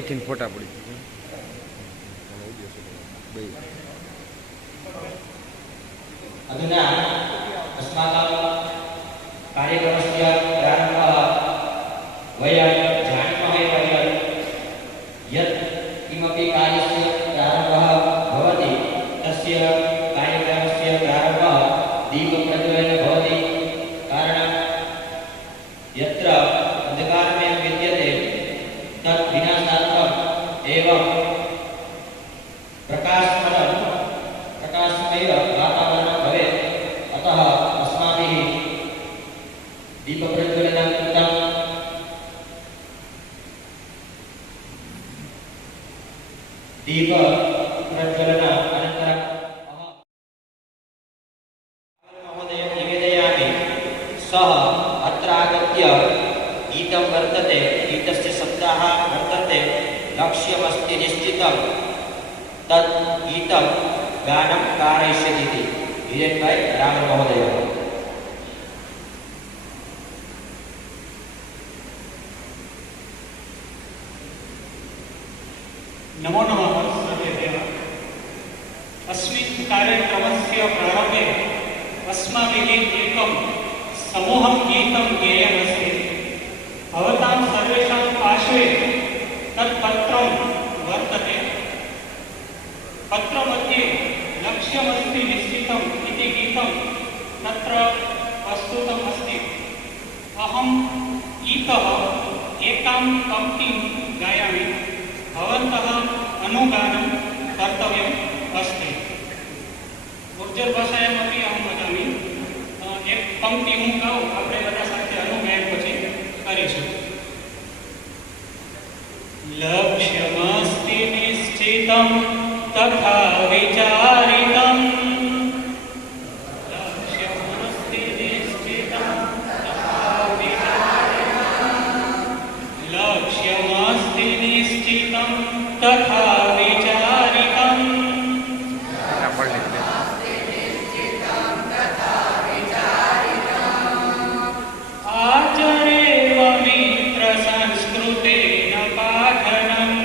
અહીંથી ફોટા પડી अधुना अस्माकं कार्यक्रमस्य प्रारम्भः वयं जानीमः एव यत् किमपि कार्यस्य प्रारम्भः भवति तस्य कार्यक्रमस्य प्रारम्भः दीपप्रज्वलनेन भवति। कारणं यत्र अंधकारमयं विद्यते तत् विनाशार्थम् एवं प्रकाशमय वातावरणं भवेत्। अतः अस्माभिः दीपप्रज्वलनं कृतम्। दीपप्रज्वलन अनन्तरम् महोदय निवेदयामि। सः अत्र आगत्य गीतं वर्तते, गीतस्य शब्दाः वर्तन्ते, लक्ष्यमस्ति निश्चितं तत् गीतं गानं कारयिष्यति इति रीडेड बाय रामन महोदय। नमो नमः सर्वेभ्यः। अस्मिन् कार्यक्रमस्य प्रारम्भे अस्माभिः एकं समूहं गीतं गेयमस्ति। भवतां सर्वेषां पार्श्वे तत् पत्रं वर्तते। पत्रमध्ये लक्ष्यमस्ति निश्चितम् इति गीतं तत्र प्रस्तुतम् अस्ति। अहं इतः एकां पङ्क्तिं गायामि, भवन्तः अनुगानं कर्तव्यम् अस्ति। गुर्जर भाषायामपि अहं वदामि। एक पङ्क्ति હું ગાઉં, આપણે બધા સાથે અનુગાયન પછી કરીશું। लक्ष्यमस्ति निश्चितं तथा विचारितम्, लक्ष्यमस्ति निश्चितं तथा विचारितम्, लक्ष्यमस्ति निश्चितं तथा विचारितम्, आचरेव मित्र संस्कृतेन पाठनम्,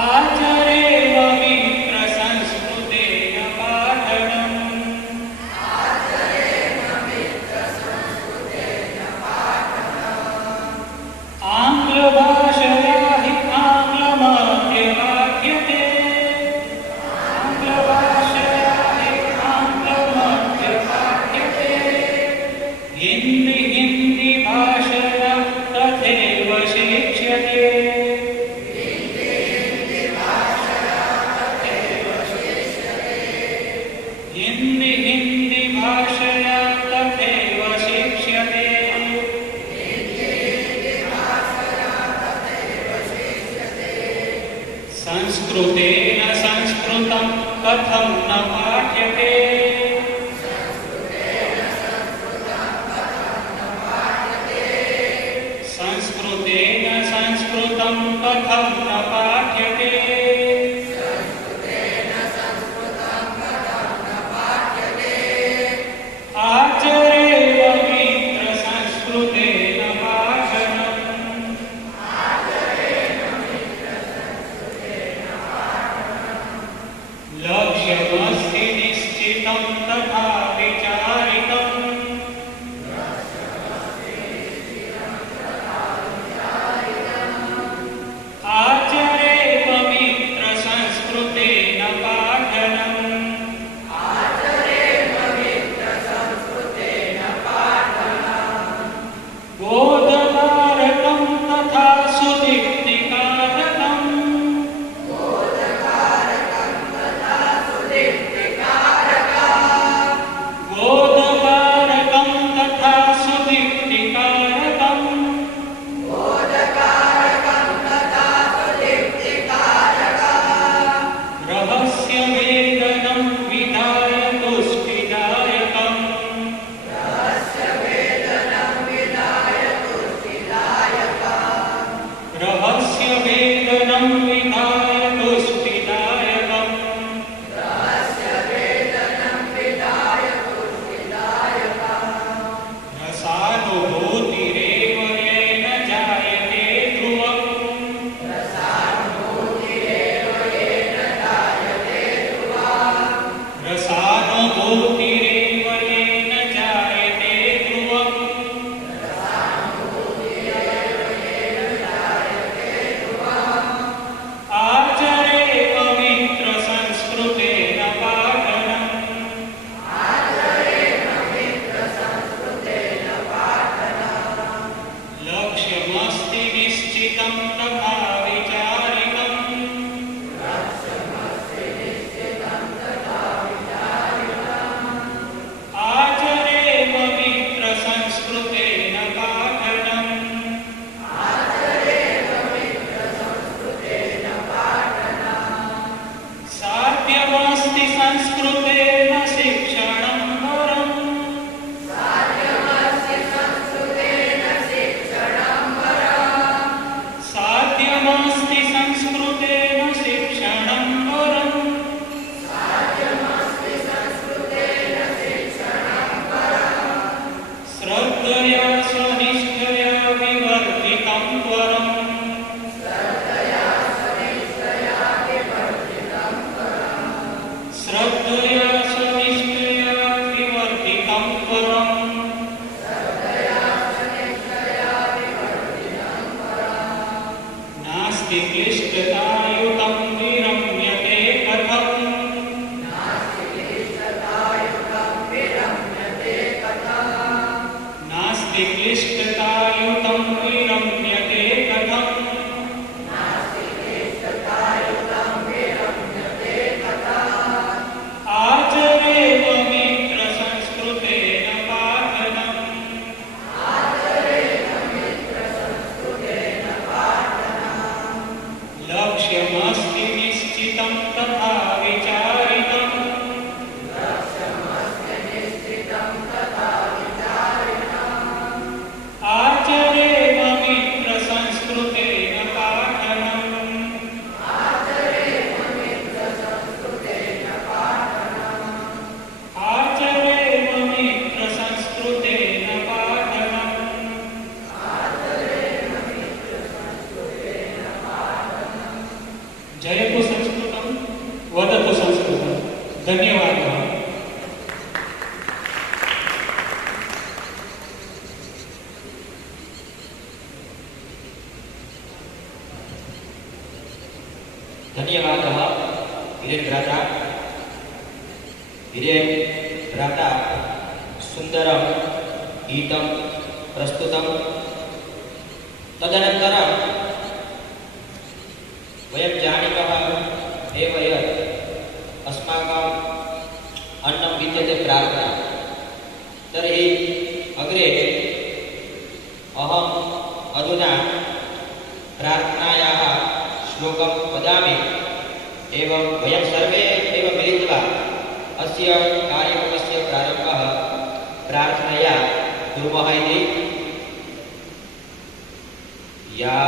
आचरेव मित्र संस्कृतेन पाठनम्, आङ्ग्लभाषया हि आङ्ग्लमध्ये पाठ्यते, आङ्ग्लभाषया हि आङ्ग्लमध्ये पाठ्यते, हिन्दी भाषया तथैव शिक्ष्यते, हिन्दी भाषया तथैव शिक्ष्यते, संस्कृतेन संस्कृतं कथं न पाठ्यते, संस्कृतेन संस्कृतं कथं न पाठ्यते, आचरेव मित्र संस्कृतेन पाठनम्, लक्ष्यमस्ति निश्चितं तथा विचारितम्, आचरेव मित्र संस्कृतेन पाठनम्, बोधकारकं तथा सुदीप्तिकारकम्, भ्राता सुंदरम गीतम प्रस्तुतम। तदनन्तरं वयं जानीमः एव यत् अस्माकम् अन्नं विद्यते प्रार्थना। तर्हि अग्रे अहम् अधुना प्रार्थनायाः श्लोकं वदामि एवं वयं सर्वे एव मिलित्वा अस्य कार्यक्रमस्य प्रारम्भः प्रार्थनया कुर्मः इति। या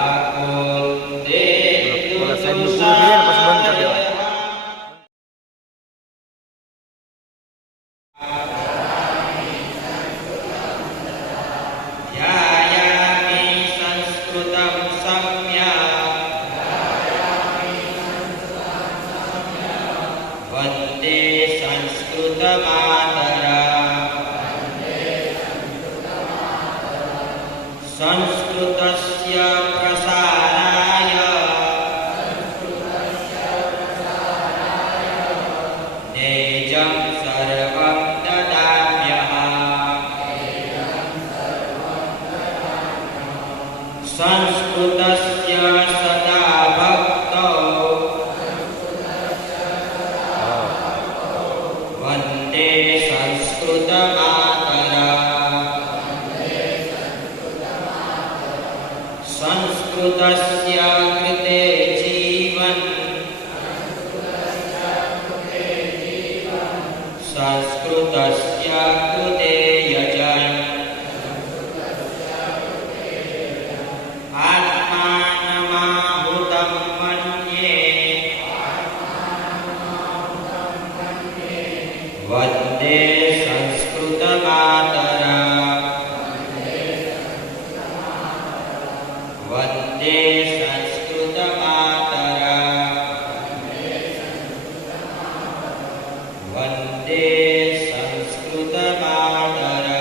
वन्दे संस्कृतमातरा संस्कृतस्य प्रसाराय नेजं सर्वं ददाम्यहम्। संस्कृतस्य सदा भक्तौ वन्दे संस्कृतमातरा संस्कृतस्य कृते जीवन् संस्कृतस्य कृते यजन् आत्मानमाहुतं मन्ये वन्दे संस्कृतमातरा वन्दे संस्कृतमातरा वन्दे संस्कृतमातरा।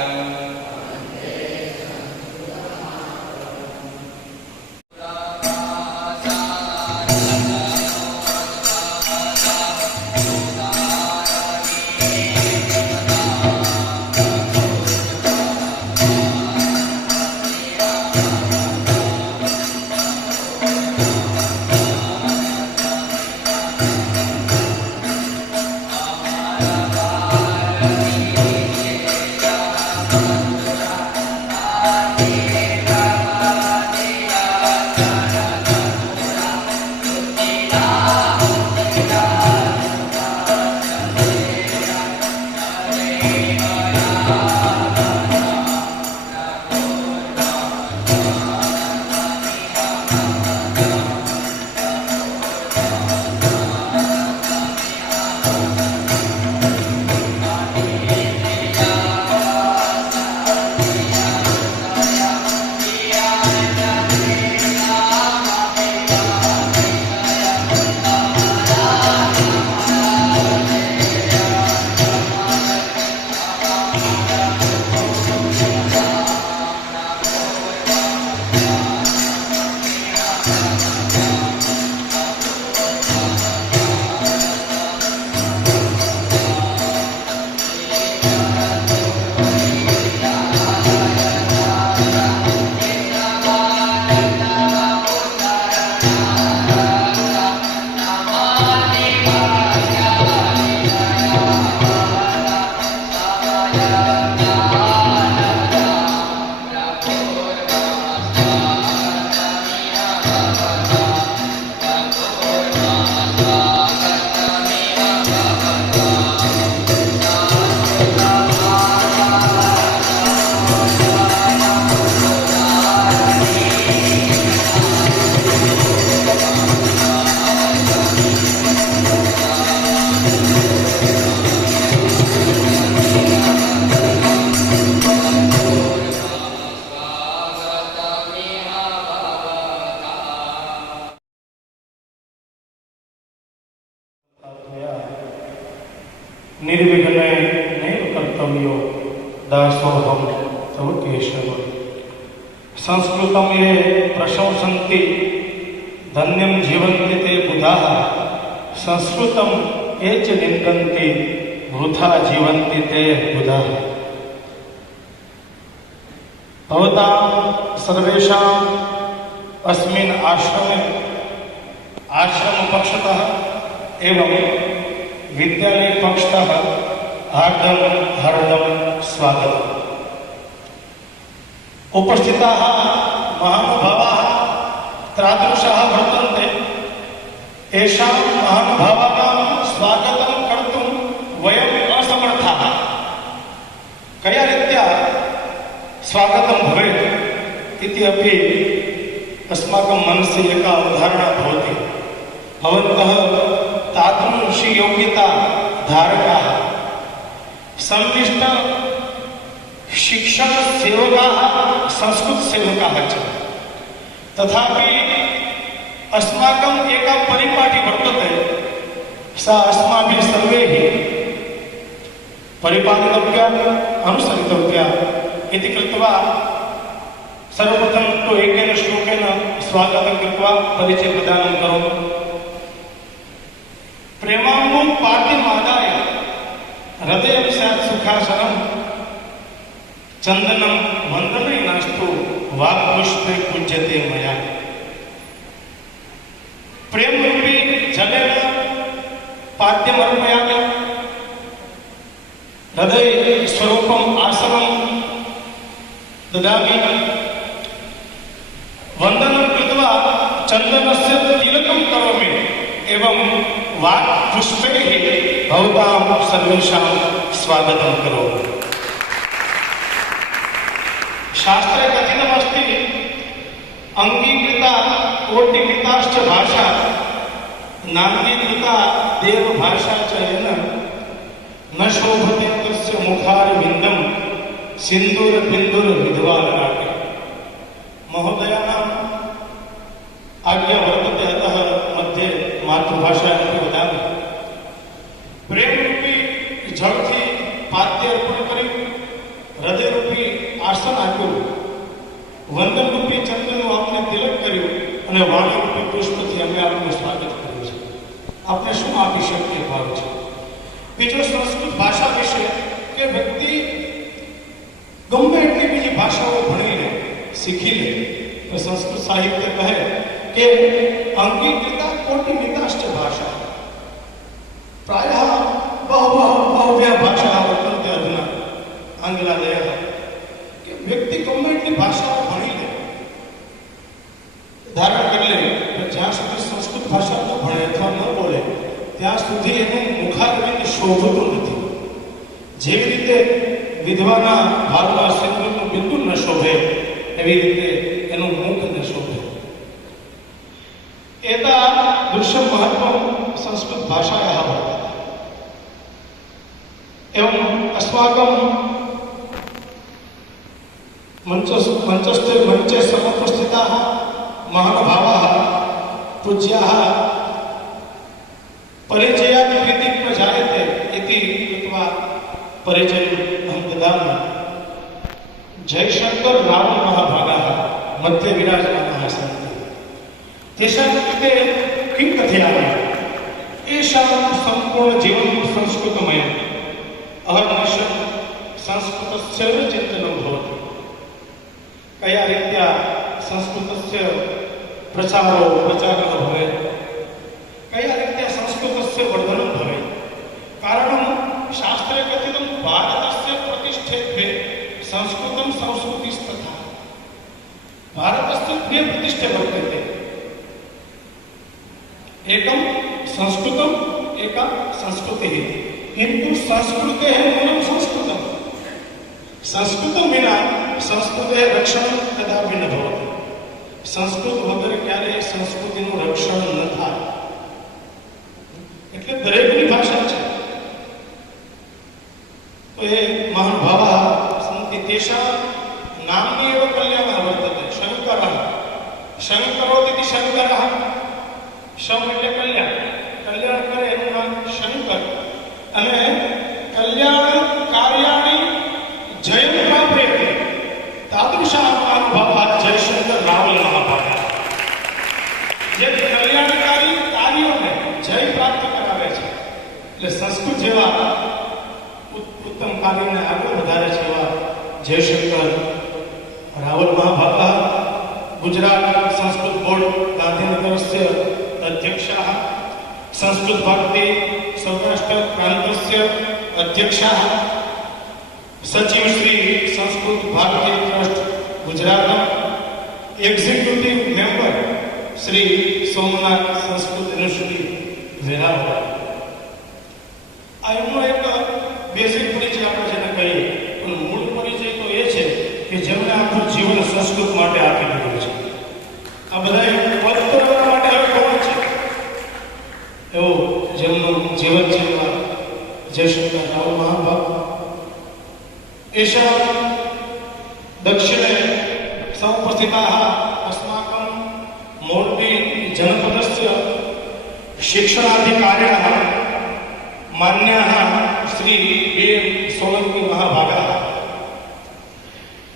निर्विघ्नेन कर्तव्यो दासोऽहं तव केशव। संस्कृतं ये प्रशंसन्ति धन्यं जीवन्ति ते बुधाः संस्कृतं ये च निन्दन्ति वृथा जीवन्ति ते बुधाः। भवतां सर्वेषाम् अस्मिन् आश्रमे आश्रमपक्षतः एवं विद्यालयपक्षतः हार्दं स्वागतम्। उपस्थिताः महानुभावाः तादृशाः वर्तन्ते, येषां महानुभावानां स्वागतं कर्तुं वयम् असमर्थाः। कया रीत्या स्वागतं भवेत् इति अपि अस्माकं मनसि एका अवधारणा भवति। भवन्तः तादृशी योग्यता धारकाः, संविष्ट शिक्षण सेवकाः, संस्कृत सेवकाः च। तथापि अस्माकम् एका परिपाटी वर्तते, सा अस्माभिः सर्वैः परिपालितव्या, अनुसरितव्या इति कृत्वा सर्वप्रथम तो एकेन श्लोकेन स्वागतं कृत्वा परिचय प्रदानं करोमि। प्रेमाम्बुं पातिमादाय हृदयं स्यात् सुखासनं, चन्दनं वन्दनेनास्तु वाक्पुष्पे पूज्यते मया। प्रेम रूपी जलेन पाद्यमर्पयामि, हृदय स्वरूपम् आसनं ददामि, वन्दनं कृत्वा चन्दनस्य तिलकं करोमि एवं वाक्पुष्पैः भवतां सर्वेषां स्वागतं करोमि। शास्त्रे कथितमस्ति, अंगीकृता कोटिमिताश्च भाषा, नांगीकृता देवभाषा च येन न शोभते तस्य मुखारविन्दं सिन्दूरबिन्दुरविधवालनाट्य। महोदयानाम् आज्ञा वर्तते, अतः मध्ये मातृभाषायामपि वदामि। प्रेमरूपी जळથી પાદ્ય અર્પણ કર્યું, હૃદયરૂપી આસન આપ્યું, વંદનરૂપી ચંદનનું આપણે તિલક કર્યું અને વાણીરૂપી પુષ્પથી અમે આપનું સ્વાગત કર્યું છે। આપણે શું આપી શકીએ ભાવ છે? બીજો સંસ્કૃત ભાષા વિશે કે વ્યક્તિ ગમે એટલી બીજી ભાષાઓ ભણી લે, શીખી લે, તો સંસ્કૃત સાહિત્ય કહે કે અંગીકૃતા કોટિમિતાશ્ચ ભાષા, प्रायः बह्व्यः भाषाः वर्तन्ते अधुना आङ्ग्लादयः। व्यक्ति गમે એટલી ભાષાઓ ભણી લે, ધારણ કરી લે, જ્યાં સુધી સંસ્કૃત ભાષા ન ભણે અથવા ન બોલે ત્યાં સુધી એનું મુખારવિંદ શોભતું નથી। જેવી રીતે વિધવાના ભાવમાં સિંદૂરનું બિંદુ ન શોભે, એવી રીતે એનું મુખ ન શોભે। एता दृश्यं महत्त्वं संस्कृत भाषायाः वर्तते। एवं अस्माकं मंचे समुपस्थिताः महानुभावाः पूज्याः परिचयात् प्रीतिं न जायते इति कृत्वा परिचयम् अहं ददामि। जयशंकर रावण महाभागाः मध्ये विराजमानाः सन्ति। तेषां कृते किं कथयामि? येषां सम्पूर्णजीवनं संस्कृतमयम्, अहर्निशं संस्कृतस्यैव चिन्तनं भवति। कया रीत्या संस्कृतस्य प्रचारः भवेत्, कया रीत्या संस्कृतस्य वर्धनं भवेत्। कारणं शास्त्रे कथितं भारतस्य प्रतिष्ठेभ्ये संस्कृतं संस्कृतिस्तथा। भारतस्य द्वे प्रतिष्ठे वर्तन्ते, एकं संस्कृतम्, एका संस्कृतिः। किन्तु संस्कृतेः मूलं संस्कृतं। संस्कृतं विना संस्कृतेः रक्षणं कदापि न भवति। संस्कृत वगैरे क्यारेय संस्कृतिનું રક્ષણ ન થાય। એટલે દરેકની ભાષા છે। તો એ મહાનુભાવાः સन्ति, तेषां नाम्नि एव कल्याणः वर्तते। शङ्करः, शङ्करोतीति शङ्करः, शम એટલે કલ્યાણ, કલ્યાણ કરે એનું નામ શંકર। અને કલ્યાણ કાર્યાણિ જયં પ્રાપ્યતે તાદૃશા મહાનુભાવાः જયશંકર રાવલ મહાભાગા। જે કલ્યાણકારી કાર્યોને જય પ્રાપ્ત કરાવે છે। એટલે સંસ્કૃત જેવા ઉત્તમ કાર્યને આગળ વધારે છે એવા જયશંકર રાવલ મહાભાગા ગુજરાત સંસ્કૃત બોર્ડ ગાંધીનગરस्य अध्यक्षाः संस्कृत भारती सौराष्ट्र प्रान्तस्य अध्यक्षाः सचिव Shri Sanskrit Bharati trust Gujarat executive member Shri Somnath Sanskrit university Veraval આ એમનો એક બેઝિક પરિચય આપણે જેને કહીએ પણ મૂળ પરિચય તો એ છે કે જેમણે આખું જીવન સંસ્કૃત માટે આપી દીધું છે આ બધા પદ કરવા માટે હવે કોણ છે એવું જેમનું જીવન છે જયશંકર રાવ મહાભાગ એષા દક્ષિણે समुपस्थिताः अस्माकं मोर्बी जनपदस्य शिक्षणाधिकारिणः मान्याः श्री बी सोलंकी महाभागाः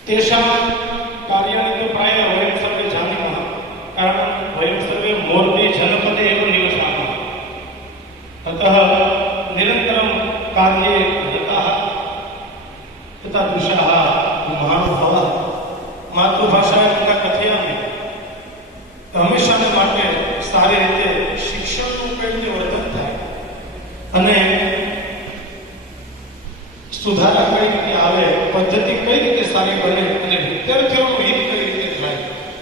तेषां कार्याणि तु प्रायः वयं सर्वे जानीमः कारणं वयं सर्वे मोर्बी जनपदे एव निवसामः अतः निरन्तरं कार्ये रताः एतादृशाः महानुभावाः मातृभाषा कथयामि तो हमेशा માટે સારી રીતે શિક્ષણનું કઈ રીતે વર્તન થાય અને સુધારા કઈ રીતે આવે પદ્ધતિ કઈ રીતે સારી બને અને વિદ્યાર્થીઓનું હિત કઈ રીતે થાય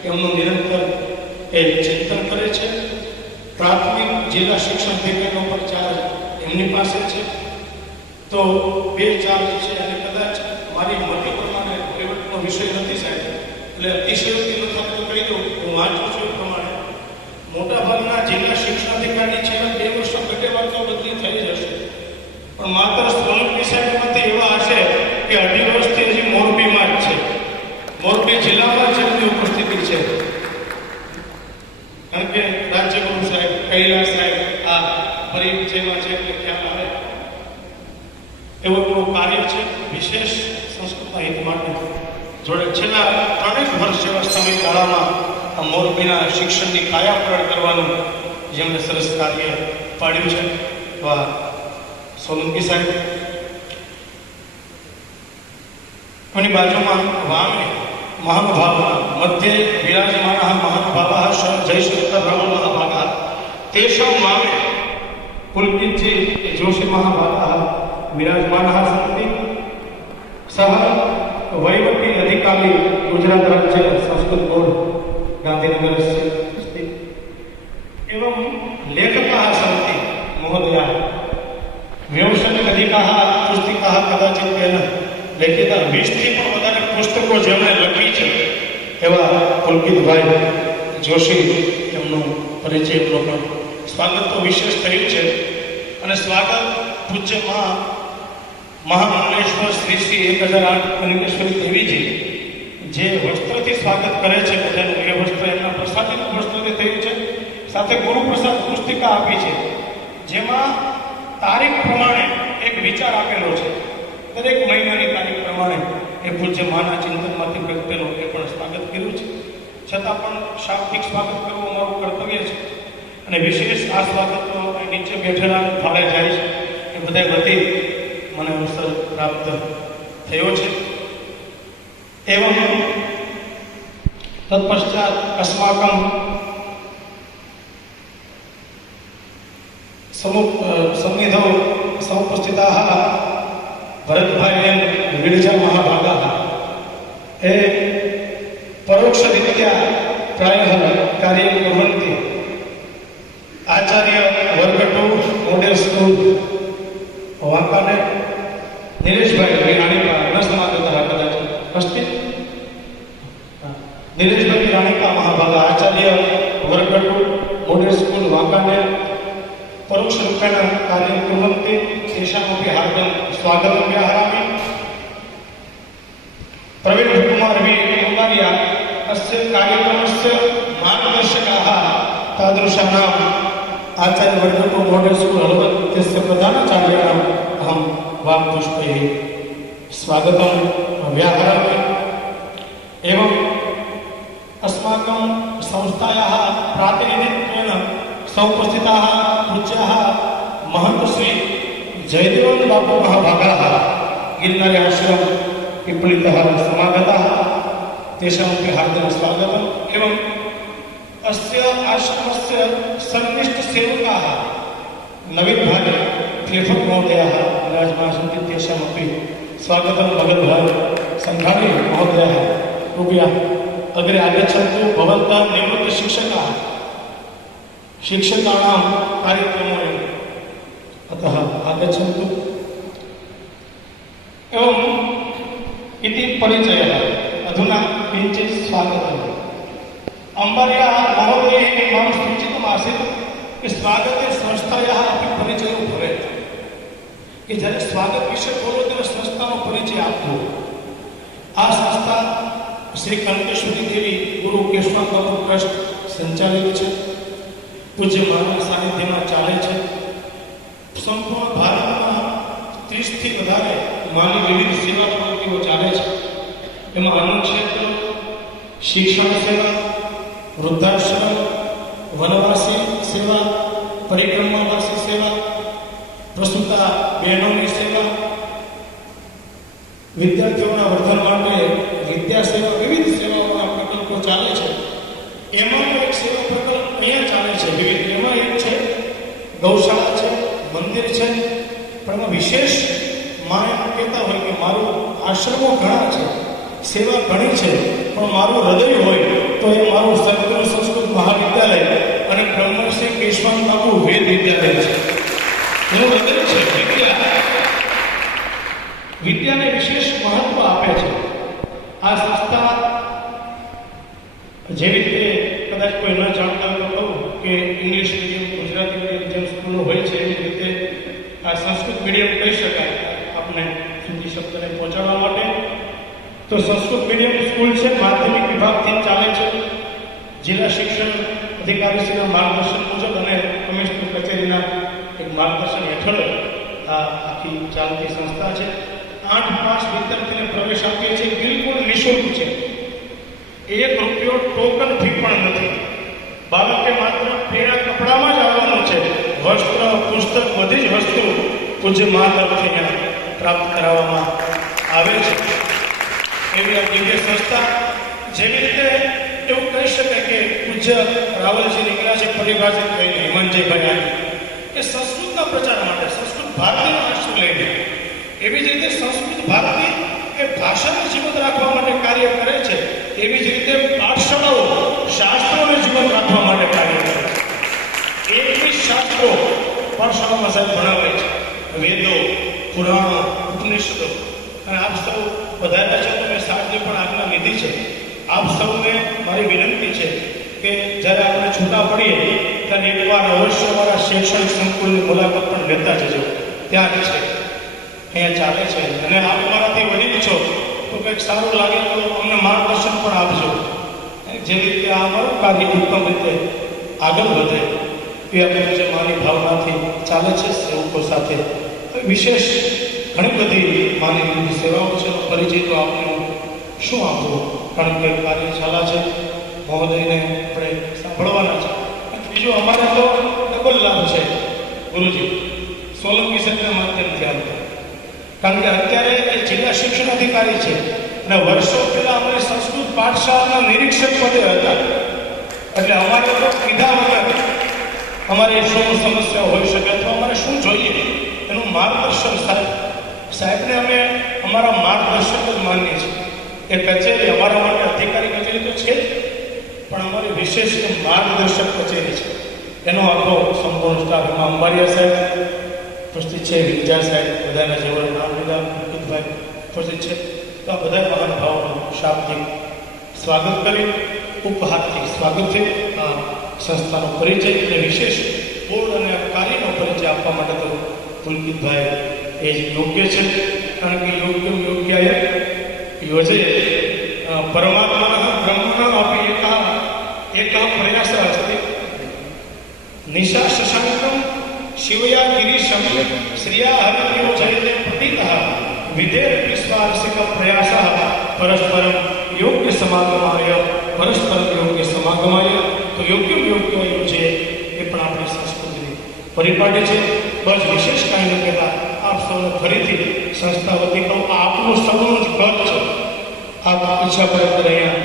એમનું નિરંતર એ ચિંતન કરે છે પ્રાથમિક જિલ્લા શિક્ષણ અધિકારીનો પ્રચાર એમની પાસે છે તો 2-4 છે અને કદાચ મારી મત પ્રમાણે પરિવર્તનનો વિષય નથી સાહેબ એટલે અતિશયોક્તિ ન થાય તો કહી દઉં હું વાંચું છું એ પ્રમાણે મોટાભાગના જિલ્લા શિક્ષણાધિકારી છેલ્લા 2 વર્ષો ઘટેવાર તો બદલી થઈ જશે પણ માત્ર સોલંકી સાહેબમાંથી એવા હશે કે 2.5 વર્ષથી હજી મોરબીમાં જ છે મોરબી જિલ્લામાં જ એમની ઉપસ્થિતિ છે કારણ કે રાજ્યગુરુ સાહેબ કૈલાસ સાહેબ આ પરિચયમાં છે એટલે ખ્યાલ આવે એવું કાર્ય છે વિશેષ સંસ્કૃતના હિત માટે જોડે છેલ્લા 3 વર્ષ જેવા સમયગાળામાં આ મોરબીના શિક્ષણની કાયાપલટ કરવાનું જેમણે સરસ કાર્ય પાડ્યું છે એવા સોલંકી સાહેબ એની બાજુમાં વામે મહાનુભાવः મધ્યે વિરાજમાનः મહાનુભાવः જયશંકર રાવ મહાભાગः તેષાं વામે પુલकितજી જોશી મહાભાગः विराजमानः सन्ति सः वैवटी अधिकारी गुजरात राज्य संस्कृत बोर्ड गांधीनगरस्य अस्ति एवं लेखकाः सन्ति महोदयाः व्यावसायिक अधिकाः पुस्तिकाः कदाचित् तेन लेखिता 20 થી પણ વધારે પુસ્તકો જેમણે લખી છે એવા પુલकितભાઈ જોશી એમનું પરિચય એમનો સ્વાગત તો વિશેષ થયું છે અને સ્વાગત પૂજ્ય મહામંડલેશ્વર શ્રી શ્રી 1008 કનકેશ્વરી દેવીજી જે વસ્ત્રથી સ્વાગત કરે છે બધાનું એ વસ્ત્ર એમના પ્રસાદીનું વસ્ત્રથી થયું છે સાથે ગુરુપ્રસાદ પુસ્તિકા આપી છે જેમાં તારીખ પ્રમાણે એક વિચાર આપેલો છે દરેક મહિનાની તારીખ પ્રમાણે એ પૂજ્ય માના ચિંતનમાંથી વ્યક્તિનું એ પણ સ્વાગત કર્યું છે છતાં પણ શાબ્દિક સ્વાગત કરવું અમારું કર્તવ્ય છે અને વિશેષ આ સ્વાગત તો નીચે બેઠેલા ફાળે જાય છે એ બધા વતી મને અવસર પ્રાપ્ત થયો છે એવં તત્પશ્ચાત अस्माकं સન્નિધौ समुपस्थिताः भरतभाई वीरजा महाभागाः એ પરોક્ષરીત્યા પ્રાયઃ કાર્ય कुर्वन्ति आचार्य वर्ग 2 मॉडल स्कूल वाकाने निलेशभाई राणीका न समागतः कदाचित् अस्ति निलेशभाई राणीका महाभागा आचार्य वर्ग 2 मॉडल स्कूल वाकाने परोक्षरूपेण कार्यं कुर्वन्ति तेषामपि हार्दं स्वागतं व्याहरामि प्रवीण कुमार वी योगार्या अस्य कार्यक्रमस्य मार्गदर्शकाः तादृशानाम् आचार्य वर्ग 2 मॉडल स्कूल हलवद इत्यस्य प्रधानाचार्याणाम् अहं वाक्पुष्पैः स्वागतं व्याहरामि एवं अस्माकं संस्थायाः प्रातिनिधित्वेन समुपस्थिताः पूज्याः महन्तश्री जयदेवन बापू महाभागाः गिरनारे आश्रम पिपलितः समागताः तेषामपि हार्दिकं स्वागतम् एवं अस्य आश्रमस्य सर्वनिष्ठसेवकाः नवीनभाई क्लेफट महोदयाः विराजमानाः सन्ति तेषामपि स्वागतं भगतभाई संघानी महोदयाः कृपया अग्रे आगच्छन्तु भवन्तः निवृत्तशिक्षकाः शिक्षकाणां कार्यक्रमोऽयम् अतः आगच्छन्तु एवम् इति परिचयः अधुना किञ्चित् स्वागतम् अम्बर्या महोदयेन मां सूचितमासीत् कि स्वागते संस्थायाः अपि परिचयो भवेत् कि જ્યારે સ્વાગત વિશે બોલો ત્યારે સંસ્થાનો પરિચય આપવો આ સંસ્થા શ્રી કંકેશ્વરી દેવી ગુરુ કેશવ કપૂર ટ્રસ્ટ સંચાલિત છે પૂજ્ય માના સાનિધ્યમાં ચાલે છે સંપૂર્ણ ભારતમાં 30 થી વધારે માની વિવિધ સેવા પ્રવૃત્તિઓ ચાલે છે એમાં અનુક્ષેત્ર શિક્ષણ સેવા વૃદ્ધાશ્રમ વનવાસી સેવા પરિક્રમાવાસી સેવા પ્રસૂતા બહેનોની સેવા વિદ્યાર્થીઓના વર્ધન માટે વિદ્યા સેવા વિવિધ સેવાઓના પ્રકલ્પો ચાલે છે એમાંનો એક સેવા પ્રકલ્પ અહીંયા ચાલે છે વિવિધ એમાં એક છે ગૌશાળા છે મંદિર છે પણ એમાં વિશેષ માં એમ કહેતા હોય કે મારું આશ્રમો ઘણા છે સેવા ઘણી છે પણ મારું હૃદય હોય તો એ મારું સદગુરુ સંસ્કૃત મહાવિદ્યાલય અને બ્રહ્મશ્રી કેશવાન બાપુ વેદ વિદ્યાલય છે એનું હૃદય છે વિદ્યાને વિશેષ મહત્વ આપે છે આ સંસ્થા જેવી રીતે કદાચ કોઈ ન જાણતા હોય તો કહું કે ઇંગ્લિશ મીડિયમ ગુજરાતી મીડિયમ જેમ સ્કૂલો હોય છે એવી રીતે આ સંસ્કૃત મીડિયમ કહી શકાય આપણે હિન્દી શબ્દને પહોંચાડવા માટે તો સંસ્કૃત મીડિયમ સ્કૂલ છે માધ્યમિક વિભાગથી ચાલે છે જિલ્લા શિક્ષણ અધિકારીશ્રીના માર્ગદર્શન મુજબ અને કમિશનર કચેરીના એક માર્ગદર્શન હેઠળ આ આખી ચાલતી સંસ્થા છે 8 પાસ વિદ્યાર્થીને પ્રવેશ આપીએ છીએ બિલકુલ નિઃશુલ્ક છે 1 રૂપિયો ટોકન ફી પણ નથી બાળકે માત્ર પેરા કપડામાં જ આવવાનું છે વસ્ત્ર પુસ્તક બધી જ વસ્તુ પૂજ્ય મા તરફથી અહીંયા પ્રાપ્ત કરાવવામાં આવે છે એવી આ દિવ્ય સંસ્થા જેવી રીતે એવું કહી શકાય કે પૂજ્ય રાવલજી નીકળ્યા છે પરિભાષિત કહીને હેમંતજીભાઈ એ સંસ્કૃતના પ્રચાર માટે સંસ્કૃત ભારતીનો આશ્રય લઈને એવી જ રીતે સંસ્કૃત ભારતી એ ભાષાને જીવંત રાખવા માટે કાર્ય કરે છે એવી જ રીતે પાઠશાળાઓ શાસ્ત્રોને જીવંત રાખવા માટે કાર્ય કરે છે 21 શાસ્ત્રો પાઠશાળામાં સાહેબ ભણાવે છે વેદો પુરાણો ઉપનિષદો અને આપ સૌ વધારે છે તો મેં સાહેબને પણ આજ્ઞા લીધી છે આપ સૌને મારી વિનંતી છે કે જ્યારે આપણે છૂટા પડીએ ત્યારે એકવાર અવશ્ય મારા શૈક્ષણિક સંકુલની મુલાકાત પણ લેતા જજો ત્યાં જ છે અહીંયા ચાલે છે અને આપ મારાથી વડીલ છો તો કંઈક સારું લાગે તો અમને માર્ગદર્શન પણ આપજો જેવી રીતે આ અમારું કાર્ય ઉત્તમ રીતે આગળ વધે એ આપણે જે મારી ભાવનાથી ચાલે છે સેવકો સાથે વિશેષ ઘણી બધી માની સેવાઓ છે પરિચય તો આપણે શું આપવું કારણ કે કાર્યશાળા છે મહોદયને આપણે સાંભળવાના છે બીજું અમારે તો ડબલ લાભ છે ગુરુજી સોલંકી સાહેબના માધ્યમથી આવતા કારણ કે અત્યારે એ જિલ્લા શિક્ષણ અધિકારી છે અને વર્ષો પહેલા અમારી સંસ્કૃત પાઠશાળાના નિરીક્ષક પદે હતા એટલે અમારે તો કીધા વગર અમારે શું સમસ્યા હોઈ શકે અથવા અમારે શું જોઈએ એનું માર્ગદર્શન સાહેબને અમે અમારા માર્ગદર્શક જ માનીએ છીએ એ કચેરી અમારા માટે અધિકારી કચેરી તો છે જ પણ અમારી વિશેષ માર્ગદર્શક કચેરી છે એનો આખો સંપૂર્ણ સ્ટાફ એમાં અંબારિયા સાહેબ ઉપસ્થિત છે વિદ્યા સાહેબ બધાના જેવડ નામ લીધા અંકિતભાઈ ઉપસ્થિત છે તો આ બધા મહાનુભાવોનું શાબ્દિક સ્વાગત કરી ઉપહારથી સ્વાગતથી આ સંસ્થાનો પરિચય અને વિશેષ બોર્ડ અને કાર્યનો પરિચય આપવા માટે તો પુલકિતભાઈ એ જ યોગ્ય છે કારણ કે યોગ્ય યોજે પરમાત્માના બ્રહ્મના આપી એક પ્રયાસ અસ્તિ નિશા શશાંકમ શિવયા ગિરીશમ શ્રિયા હરિયોજયતે પ્રતિતઃ વિધેર વિશ્વાસિક પ્રયાસ પરસ્પરમ યોગ્ય સમાગમાય તો યોગ્ય યોજે એ પણ આપણી સંસ્કૃતિની પરિપાટી છે બસ વિશેષ કાંઈ ન કહેતા આ આપ સૌને ફરીથી સંસ્થા વતી કહું, આપનું સૌનું જ ઘર છે. આપ ઈચ્છા પડે ત્યારે અહીંયા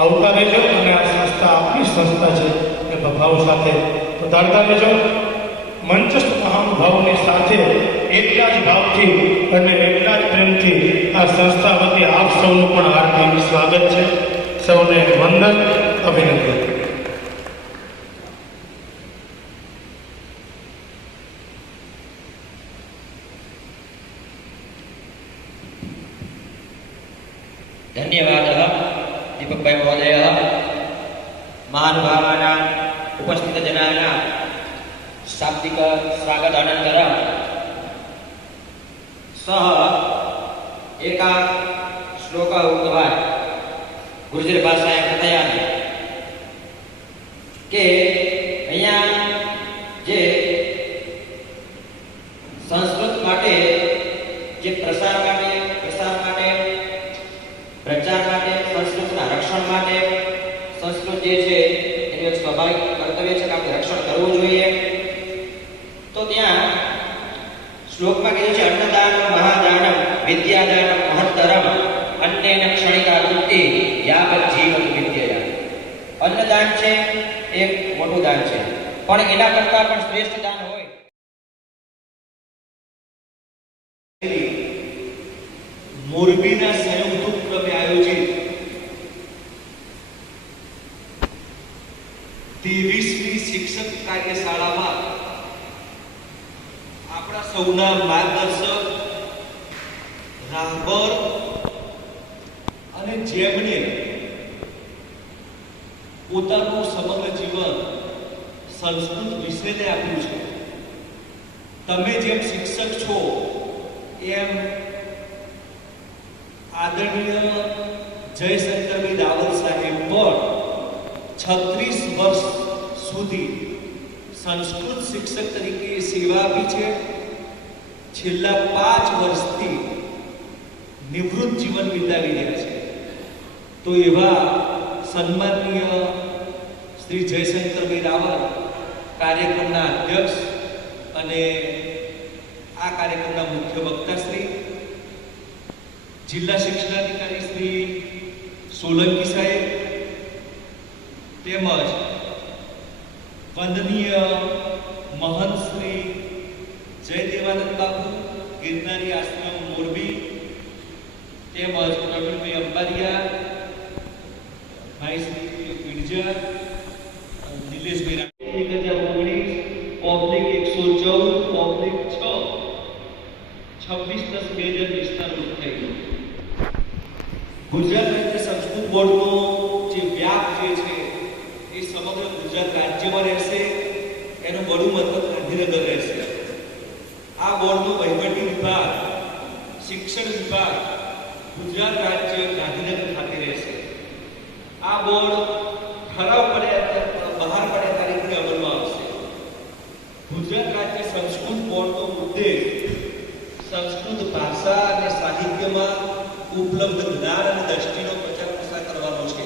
આવતા રહેજો અને આ સંસ્થા આપની સંસ્થા છે એ ભાવ સાથે વધારતા રહેજો. મંચસ્થ મહાનુભાવોની સાથે એટલા જ ભાવથી અને એટલા જ પ્રેમથી આ સંસ્થા વતી આપ સૌનું પણ હાર્દિક સ્વાગત છે. સૌને વંદન, અભિનંદન. धन्यवादः दीपकभाई महोदयः. महानुभावानां उपस्थितजनानां शाब्दिक स्वागतानन्तरं सः एका श्लोकः उक्तवान् गुर्जर भाषायां कथयामि કે અહીંયા જે સંસ્કૃત માટે જે પ્રચાર માટે સંસ્કૃતના રક્ષણ માટે સંસ્કૃત જે છે એનું એક સ્વાભાવિક કર્તવ્ય છે કે આપણે રક્ષણ કરવું જોઈએ. તો ત્યાં શ્લોકમાં કીધું છે અન્નદાન મહાદાનમ વિદ્યાદાનમ મહત્તરમ અન્નેન ક્ષણિકા વૃત્તિ યાવત જીવત વિદ્યયા. અન્નદાન છે એક મોટું દાન છે, પણ એના કરતાં પણ શ્રેષ્ઠ દાન હોય મોરબીના સંયુક્ત ઉપક્રમે આયોજિત 23મી શિક્ષક કાર્યશાળામાં આપણા સૌના માર્ગદર્શક રાહબર અને જેમણે પોતાનું સમગ્ર જીવન સંસ્કૃત વિષયને આપ્યું છે, તમે જેમ શિક્ષક છો એમ આદરણીય જયશંકરભાઈ રાવલ સાહેબ પણ 36 વર્ષ સુધી સંસ્કૃત શિક્ષક તરીકે સેવા આપી છે. છેલ્લા 5 વર્ષથી નિવૃત્ત જીવન વિતાવી રહ્યા છે. તો એવા સન્માનનીય શ્રી જયશંકરભાઈ રાવલ કાર્યક્રમના અધ્યક્ષ અને આ કાર્યક્રમના મુખ્ય વક્તા શ્રી જિલ્લા શિક્ષણાધિકારી શ્રી સોલંકી સાહેબ તેમજ વંદનીય મહંત શ્રી જયદેવાનંદ બાપુ ગિરનારી આશ્રમ મોરબી તેમજ પ્રવીણભાઈ અંબારિયા, ભાઈ શ્રી પીડજા, નિલેશભાઈ 1019 ઓબ્લિક 114 ઓબ્લિક 6 26/10/2020 ના રોજ થઈ ગયું. ગુજરાત રાજ્ય સંસ્કૃત બોર્ડનો જે વ્યાપ જે છે એ સમગ્ર ગુજરાત રાજ્યમાં રહેશે. એનું વડું મથક ગાંધીનગર રહેશે. આ બોર્ડનો વહીવટી વિભાગ, શિક્ષણ વિભાગ ગુજરાત રાજ્ય ગાંધીનગર ખાતે રહેશે. આ બોર્ડ ઠરાવ બહાર પડ્યા તારીખે અમલમાં આવશે. ગુજરાત રાજ્ય સંસ્કૃત બોર્ડનો ઉદ્દેશ સંસ્કૃત ભાષા અને સાહિત્યમાં ઉપલબ્ધ જ્ઞાન અને દ્રષ્ટિનો પ્રચાર પ્રસાર કરવાનો છે.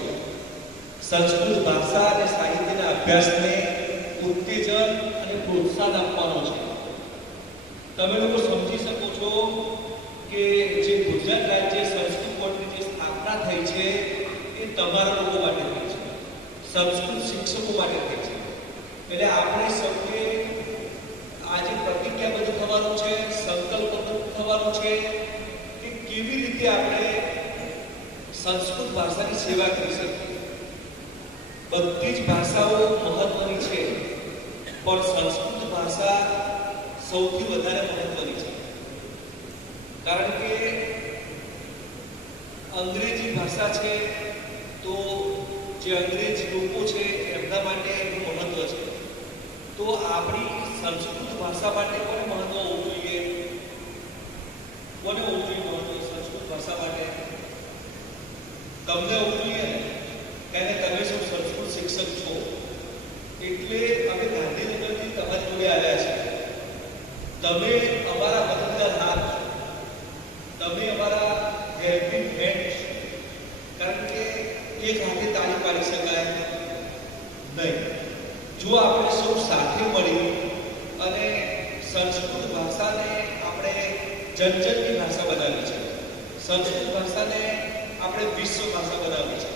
સંસ્કૃત ભાષા અને સાહિત્યના અભ્યાસને ઉત્તેજન અને પ્રોત્સાહન આપવાનો છે. તમે લોકો સમજી શકો છો કે જે ગુજરાત રાજ્ય સંસ્કૃત બોર્ડની જે સ્થાપના થઈ છે એ તમારા લોકો માટે થઈ છે, સંસ્કૃત શિક્ષકો માટે થઈ છે. એટલે આપણે સૌએ આજે પ્રતિજ્ઞાબદ્ધ થવાનું છે, સંકલ્પબદ્ધ થવાનું છે કે કેવી રીતે આપણે સંસ્કૃત ભાષાની સેવા કરી શકીએ. બધી જ ભાષાઓ મહત્વની છે, પણ સંસ્કૃત ભાષા સૌથી વધારે મહત્વની છે. કારણ કે અંગ્રેજી ભાષા છે તો જે અંગ્રેજ લોકો છે એમના માટે એનું મહત્વ છે. તો આપણી સંસ્કૃત ભાષા માટે કોને મહત્વ હોવું જોઈએ? કોને હોવું જોઈએ મહત્વ સંસ્કૃત ભાષા માટે? તમને હોવું જોઈએ ને, કારણ કે તમે સૌ સંસ્કૃત શિક્ષક છો. એટલે અમે ગાંધીનગરથી તમારી જોડે આવ્યા છે. તમે અમારા મદદગાર હાથ છો, તમે અમારા હેલ્પિંગ હેન્ડ છો. કારણ કે એક હાથે તાળી પાડી શકાય નહીં. જો આપણે સૌ સાથે મળી અને સંસ્કૃત ભાષાને આપણે આપણે જનજનની ભાષા બનાવી છે. સંસ્કૃત ભાષાને આપણે વિશ્વ ભાષા બનાવી છે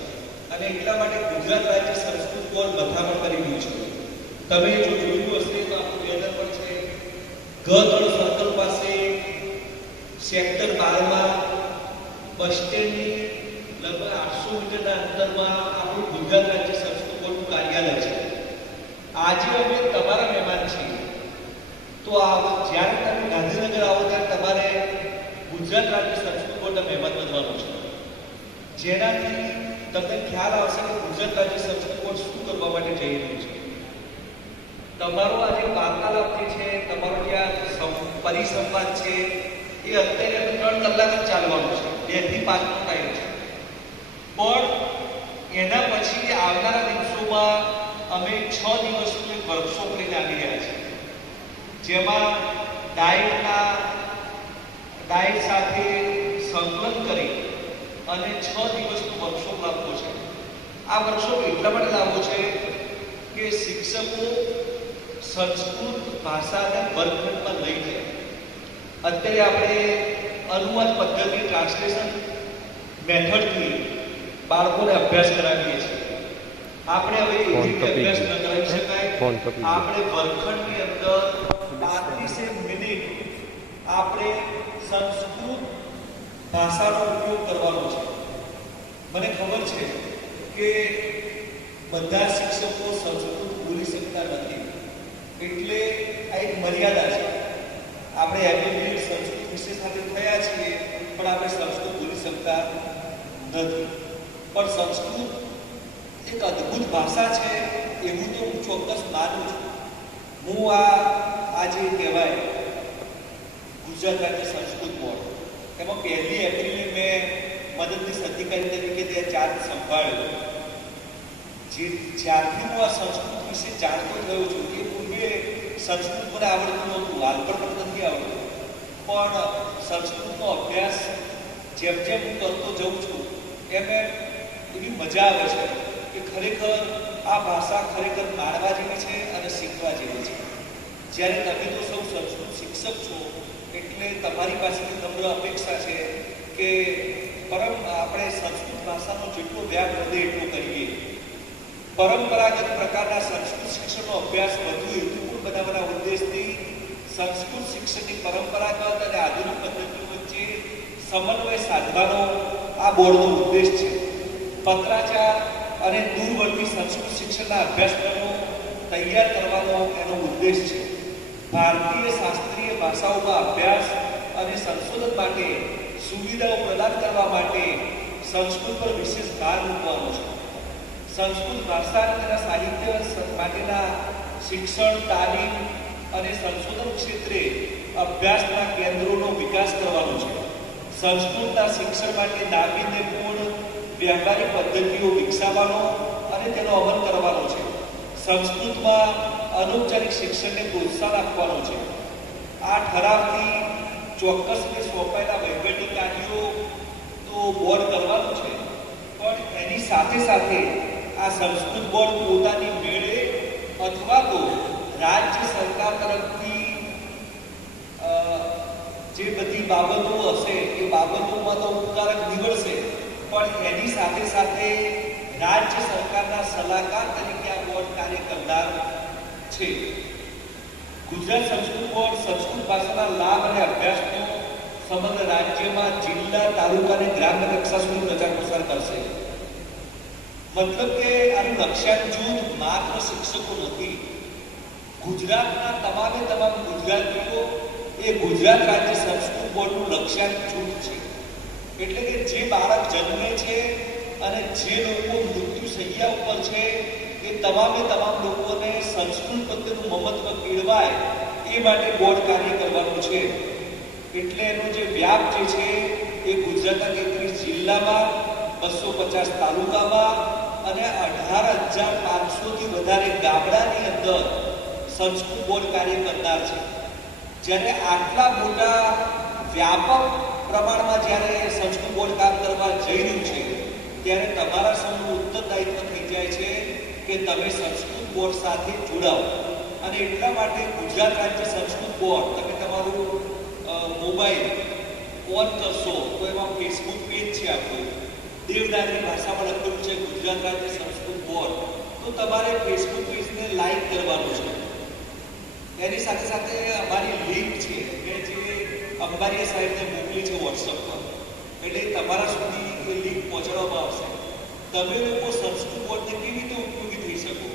અને એટલા માટે ગુજરાત રાજ્ય સંસ્કૃત બોર્ડ મથામણ કરી રહ્યું છે. તમે જો જોયું હશે તો આપણું બેનર પર છે ગઢ સર્કલ પાસે સેક્ટર 12 માં બસ સ્ટેન્ડની લગભગ 800 મીટરના અંતરમાં આપણું ગુજરાત રાજ્ય સંસ્કૃત બોર્ડનું કાર્યાલય છે. આજે અમે તમારા મહેમાન છીએ, તો જ્યારે તમે ગાંધીનગર આવો ત્યારે તમારે ગુજરાત રાજ્ય સંસ્કૃત બોર્ડના મહેમાન બનવાનું છે, જેનાથી તમને ખ્યાલ આવશે કે ગુજરાત રાજ્ય સંસ્કૃત બોર્ડ શું કરવા માટે જઈ રહ્યું છે. તમારો આજે વાર્તાલાપ જે છે, તમારો જે આ પરિસંવાદ છે, એ અત્યારે 3 કલાક જ ચાલવાનું છે, 2 થી 5 નો ટાઈમ છે. પણ એના પછી આવનારા દિવસોમાં અમે 6 દિવસનું એક વર્કશોપ લઈને આવી રહ્યા છીએ, જેમાં ડાયટ સાથે સંકલન કરી અને 6 દિવસનું વર્કશોપ લાવવો છે. આ વર્કશોપ એટલા માટે લાવવો છે કે શિક્ષકો સંસ્કૃત ભાષાને વર્ગખંડમાં લઈ જાય. અત્યારે આપણે અનુવાદ પદ્ધતિ ટ્રાન્સલેશન મેથડથી બાળકોને અભ્યાસ કરાવીએ છીએ. આપણે હવે એવી રીતે અભ્યાસ ન કરાવી શકાય. આપણે વર્ગખંડની અંદર 35 મિનિટ આપણે સંસ્કૃત ભાષાનો ઉપયોગ કરવાનો છે. મને ખબર છે કે બધા શિક્ષકો સંસ્કૃત બોલી શકતા નથી, એટલે આ એક મર્યાદા છે. આપણે એમબીબીએસ સંસ્કૃત વિષય સાથે થયા છીએ, પણ આપણે સંસ્કૃત બોલી શકતા નથી. પણ સંસ્કૃત એક અદ્ભુત ભાષા છે એવું તો હું ચોક્કસ માનું છું. હું આ જે કહેવાય ગુજરાત રાજ્ય સંસ્કૃત બોર્ડ, એમાં 1 એપ્રિલે મેં મદદનીશ અધિકારી તરીકે ત્યાં ચાર્જ સંભાળ્યો. જ્યારથી હું આ સંસ્કૃત વિશે જાણતો થયો છું, એ પૂર્વે સંસ્કૃત મને આવડતું નહોતું, હાલ પણ નથી આવડતું, પણ સંસ્કૃતનો અભ્યાસ જેમ જેમ હું કરતો જઉં છું એમ એવી મજા આવે છે કે ખરેખર આ ભાષા ખરેખર માણવા જેવી છે અને શીખવા જેવી છે. જ્યારે તમે તો સૌ સંસ્કૃત શિક્ષક છો, એટલે તમારી પાસેથી નમ્ર અપેક્ષા છે કે આપણે સંસ્કૃત ભાષાનો જેટલો વ્યાપ વધે એટલો કરીએ. પરંપરાગત પ્રકારના સંસ્કૃત શિક્ષણનો અભ્યાસ વધુ હેતુપૂર્ણ બનાવવાના ઉદ્દેશથી સંસ્કૃત શિક્ષણની પરંપરાગત અને આધુનિક પદ્ધતિઓ વચ્ચે સમન્વય સાધવાનો આ બોર્ડનો ઉદ્દેશ છે. પત્રાચાર અને દૂરવર્તી સંસ્કૃત શિક્ષણના અભ્યાસક્રમો તૈયાર કરવાનો એનો ઉદ્દેશ છે. ભારતીય શાસ્ત્રીય ભાષાઓમાં અભ્યાસ અને સંશોધન માટે સુવિધાઓ પ્રદાન કરવા માટે સંસ્કૃત પર વિશેષ ભાર મૂકવાનો છે. સંસ્કૃત ભાષા અને તેના સાહિત્ય માટેના શિક્ષણ, તાલીમ અને સંશોધન ક્ષેત્રે અભ્યાસના કેન્દ્રોનો વિકાસ કરવાનો છે. સંસ્કૃતના શિક્ષણ માટે નાવીન્યપૂર્ણ વ્યવહારિક પદ્ધતિઓ વિકસાવવાનો અને તેનો અમલ કરવાનો છે. સંસ્કૃતમાં અનૌપચારિક શિક્ષણને પ્રોત્સાહન આપવાનું છે. આ ઠરાવથી ચોક્કસને સોંપાયેલા વહીવટી કાર્યો તો બોર્ડ કરવાનું છે, પણ એની સાથે સાથે આ સંસ્કૃત બોર્ડ પોતાની મેળે અથવા તો રાજ્ય સરકાર તરફથી જે બધી બાબતો હશે એ બાબતોમાં તો ઉપકારક નીવડશે, પણ એની સાથે સાથે રાજ્ય સરકારના સલાહકાર તરીકે આ બોર્ડ કાર્ય કરનાર છે. ગુજરાત સંસ્કૃત બોર્ડ સંસ્કૃત ભાષાના લાભ અને અભ્યાસનો સમગ્ર રાજ્યમાં જિલ્લા, તાલુકા અને ગ્રામ્ય કક્ષા સુધી પ્રચાર પ્રસાર કરશે. મતલબ કે આનું લક્ષ્યાંક જૂથ માત્ર શિક્ષકો નથી. ગુજરાતના તમામે તમામ ગુજરાતીઓ એ ગુજરાત રાજ્ય સંસ્કૃત બોર્ડનું લક્ષ્યાંક જૂથ છે. એટલે કે જે બાળક જન્મે છે અને જે લોકો મૃત્યુ શૈયા ઉપર છે એ તમામે તમામ લોકોને સંસ્કૃત પ્રત્યેનું મમત્વ કેળવાય એ માટે બોર્ડ કાર્ય કરવાનું છે. એટલે એનો જે વ્યાપ જે છે એ ગુજરાતના 33 જિલ્લામાં, 250 તાલુકામાં અને 18,500થી વધારે ગામડાની અંદર સંસ્કૃત બોર્ડ કાર્ય કરનાર છે. જ્યારે આટલા મોટા વ્યાપક પ્રમાણમાં જ્યારે સંસ્કૃત બોર્ડ કામ કરવા જઈ રહ્યું છે, ત્યારે તમારા સૌનું ઉત્તરદાયિત્વ થઈ જાય છે કે તમે સંસ્કૃત બોર્ડ સાથે જોડાઓ. અને એટલા માટે ગુજરાત રાજ્ય સંસ્કૃત બોર્ડ, તમે તમારું મોબાઈલ ઓન કરશો તો એમાં ફેસબુક પેજ છે આપણું, દેવનાગરી ભાષામાં લખેલું છે ગુજરાત રાજ્ય સંસ્કૃત બોર્ડ, તો તમારે ફેસબુક પેજને લાઈક કરવાનું છે. એની સાથે સાથે અમારી લિંક છે કે જે અંબારીએ સાહેબને મોકલી છે વોટ્સઅપ પર, એટલે તમારા સુધી એ લિંક પહોંચાડવામાં આવશે. તમે લોકો સંસ્કૃત બોર્ડને કેવી રીતે ઉપયોગી થઈ શકો?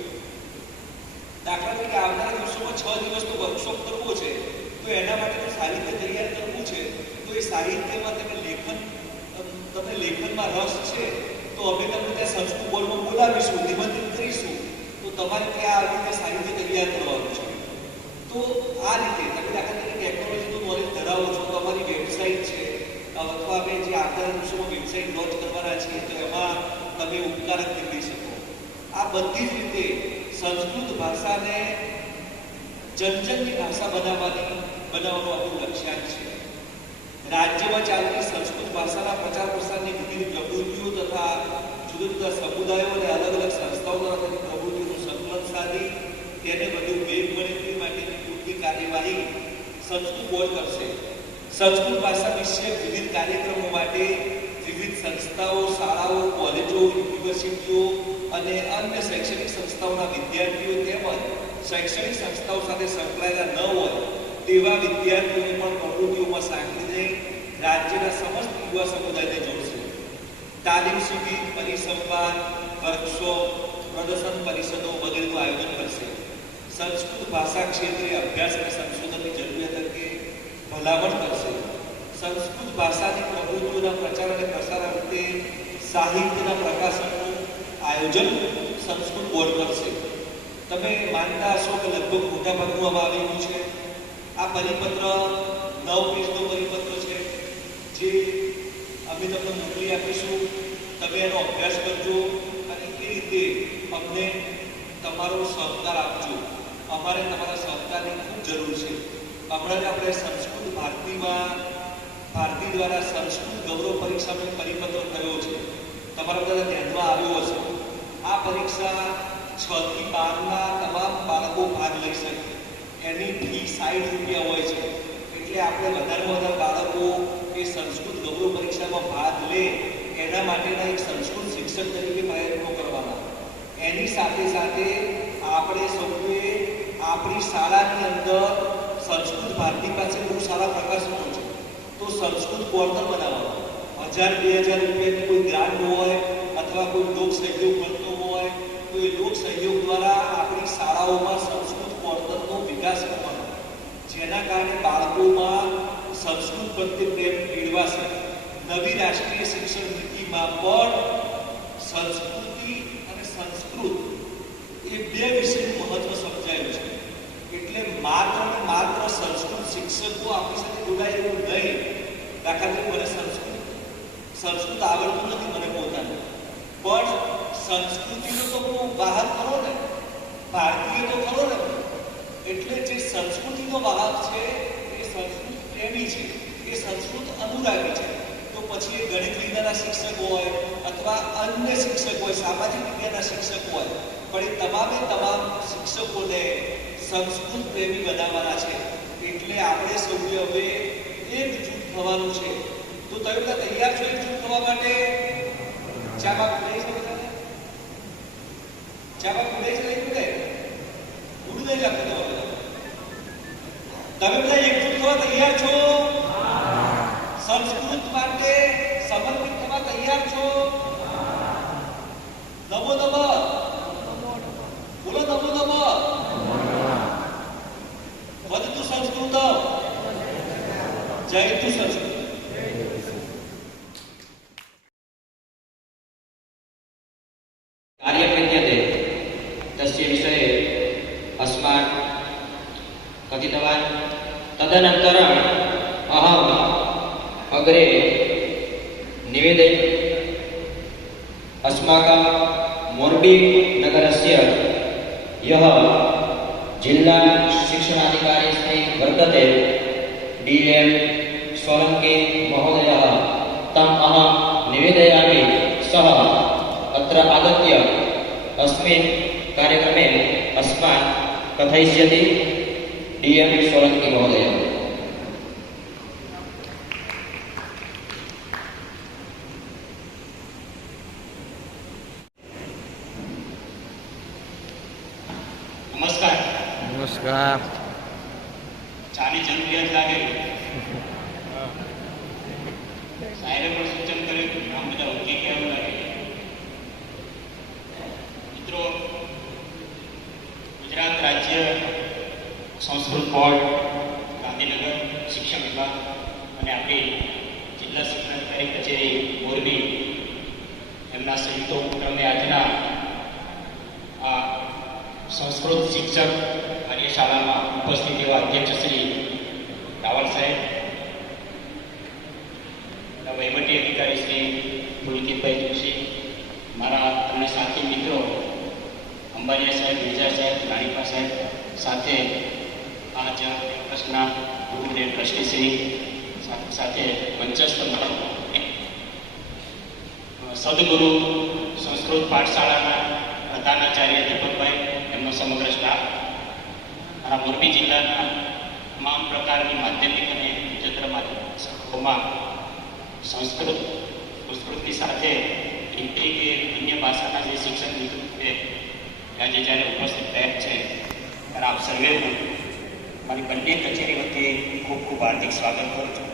દાખલા તરીકે આવનારા દિવસોમાં 6 દિવસનો વર્કશોપ કરવો છે, તો એના માટે સાહિત્ય તૈયાર કરવું છે, તો એ સાહિત્યમાં તમને લેખનમાં રસ છે તો અમે તમને ત્યાં સંસ્કૃત બોર્ડમાં બોલાવીશું, નિમંત્રિત કરીશું, તો તમારે ત્યાં આવી રીતે સાહિત્ય તૈયાર કરવાનું છે. તો આ રીતે તમે દાખલા તરીકે ટેકનોલોજીનું નોલેજ ધરાવો છો તો અમારી વેબસાઇટ છે, અથવા અમે જે આવનારા દિવસોમાં વેબસાઇટ લોન્ચ કરવાના છીએ તો એમાં તમે ઉપકારક નીકળી શકો. આ બધી જ રીતે સંસ્કૃત ભાષાને જનજનની ભાષા બનાવવાનું આપણું લક્ષ્યાંક છે. રાજ્યમાં ચાલતી સંસ્કૃત ભાષાના પ્રચાર પ્રસારની વિવિધ પ્રવૃત્તિઓ તથા જુદા જુદા સમુદાયો અને અલગ અલગ સંસ્થાઓ દ્વારા તેની પ્રવૃત્તિઓનું સંકલન સાધી તેને વધુ વેગ મળે તે માટેની પૂરતી કાર્યવાહી સંસ્કૃત બોર્ડ કરશે. સંસ્કૃત ભાષા વિશે વિવિધ કાર્યક્રમો માટે વિવિધ સંસ્થાઓ, શાળાઓ, કોલેજો, યુનિવર્સિટીઓ અને અન્ય શૈક્ષણિક સંસ્થાઓના વિદ્યાર્થીઓ તેમજ શૈક્ષણિક સંસ્થાઓ સાથે સંકળાયેલા ન હોય તેવા વિદ્યાર્થીઓને પણ પ્રવૃત્તિઓમાં સાંકળીને રાજ્યના સમસ્ત યુવા સમુદાયને જોડશે. તાલીમ શિબિર, પરિસંવાદ, વર્કશોપ, પ્રદર્શન પરિષદો વગેરેનું આયોજન કરશે. સંસ્કૃત ભાષા ક્ષેત્રે અભ્યાસ અને સંશોધનની જરૂરિયાત અંગે ભલામણ કરશે. સંસ્કૃત ભાષાની પ્રવૃત્તિઓના પ્રચાર અને પ્રસાર અર્થે સાહિત્યના પ્રકાશનનું આયોજન સંસ્કૃત બોર્ડ કરશે. તમે માનતા હશો કે લગભગ મોટાભાગનું આમાં આવી ગયું છે. આ પરિપત્ર 9 પેજનો પરિપત્ર છે, જે અમે તમને મોકલી આપીશું. તમે એનો અભ્યાસ કરજો અને એ રીતે અમને તમારો સહકાર આપજો. અમારે તમારા સહકારની ખૂબ જરૂર છે. હમણાં આપણે સંસ્કૃત ભારતી દ્વારા સંસ્કૃત ગૌરવ પરીક્ષાનો પરિપત્ર થયો છે, તમારા બધા ધ્યાનમાં આવ્યો હશે. આ પરીક્ષા 6 થી 12ના તમામ બાળકો ભાગ લઈ શકે. એની ફી 60 રૂપિયા હોય છે, એટલે આપણે વધારેમાં વધારે બાળકો એ સંસ્કૃત ગૌરવ પરીક્ષામાં ભાગ લે એના માટેના એક સંસ્કૃત શિક્ષક તરીકે પ્રયત્નો કરવાના. એની સાથે સાથે આપણે સૌએ આપણી શાળાની અંદર સંસ્કૃત ભારતી પાસે બહુ સારા પ્રકાશનો છે, તો સંસ્કૃત પોર્ટલ બનાવવાનો. 1000-2000 રૂપિયાની કોઈ ગ્રાન્ટ હોય અથવા કોઈ લોક સહયોગ મળતો હોય તો એ લોક સહયોગ દ્વારા આપણી શાળાઓમાં સંસ્કૃત પોર્ટલનો વિકાસ કરવાનો, જેના કારણે બાળકોમાં સંસ્કૃત પ્રત્યે પ્રેમ કેળવાશે. નવી રાષ્ટ્રીય શિક્ષણ નીતિમાં પણ સંસ્કૃતિ અને સંસ્કૃત એ બે વિષયનું મહત્વ સમજાયું છે. એટલે માત્ર સંસ્કૃત શિક્ષકો આપણી સાથે જોડાય એવું નહીં. દાખલા તરીકે મને સંસ્કૃત આવડતું નથી મને પોતાને, પણ સંસ્કૃતિનો તો હું વાહક ખરો ને, ભારતીય તો ખરો ને. એટલે જે સંસ્કૃતિનો વાહક છે એ સંસ્કૃત પ્રેમી છે, એ સંસ્કૃત અનુરાગી છે. તો પછી એ ગણિત વિજ્ઞાનના શિક્ષક હોય અથવા અન્ય શિક્ષક હોય, સામાજિક વિજ્ઞાનના શિક્ષક હોય, પણ એ તમામ શિક્ષકોને સંસ્કૃત પ્રેમી બનાવવાના છે. એટલે આપણે સૌએ હવે એક જૂથ થવાનું છે. તો તમે બધા તૈયાર છો એક જૂથ થવા માટે? ચામાં ખુલે છે બધા? ચામાં ખુલે છે નહીં ખુલે? ઉડું નહીં લાગતું તમે બધા એક જૂથ થવા તૈયાર છો? સંસ્કૃત માટે સમર્પિત થવા તૈયાર છો? નમો નમઃ બોલો, નમો નમઃ. વદતુ સંસ્કૃત, જયતુ સંસ્કૃત. કાર્ય વિદ્યતે તસ્ય વિષये अस्मान् कथितवान्. तदनन्तरम् अहम् अग्रे निवेदयन्. अस्माकं मोर्बी नगरस्य यः जिल्ला शिक्षणाधिकारी श्री वर्तते DM सोलंकी महोदयः, तम् अहं निवेदयामि. सः अत्र आगत्य अस्मिन् कार्यक्रमे अस्मान् कथयिष्यति. DM सोलंकी महोदय. વાહ ચાની જરૂરિયાત લાગે સાહેબે પણ સૂચન કર્યું આમ બધા ઉઠી કેવું લાગે. મિત્રો, ગુજરાત રાજ્ય સંસ્કૃત બોર્ડ, ગાંધીનગર શિક્ષણ વિભાગ અને આપણી જિલ્લા શિક્ષણાધિકારી કચેરી મોરબી એમના સંયુક્ત ઉપક્રમે આજના આ સંસ્કૃત શિક્ષક કાર્યશાળામાં ઉપસ્થિત એવા અધ્યક્ષ શ્રી રાવલ સાહેબ, વહીવટી અધિકારી શ્રી પુલકિતભાઈ જોશી, મારા અન્ય સાથી મિત્રો અંબાણીયા સાહેબ, વિજય સાહેબ, રાણીપા સાહેબ, સાથે આ કેમ્પસના ગુરુદેવ ટ્રસ્ટીશ્રી સાથે મંચસ્થ સદગુરુ સંસ્કૃત પાઠશાળાના પ્રધાનાચાર્ય દીપકભાઈ, એમનો સમગ્ર સ્ટાફ, મારા મોરબી જિલ્લાના તમામ પ્રકારની માધ્યમિક અને ઉચ્ચતર માધ્યમિક શાળાઓમાં સંસ્કૃતની સાથે હિન્દી કે અન્ય ભાષાના જે શિક્ષણ મિત્રો છે આજે જ્યારે ઉપસ્થિત થયા છે ત્યારે આપ સર્વેનું મારી બંને કચેરી વતી ખૂબ ખૂબ હાર્દિક સ્વાગત કરું છું.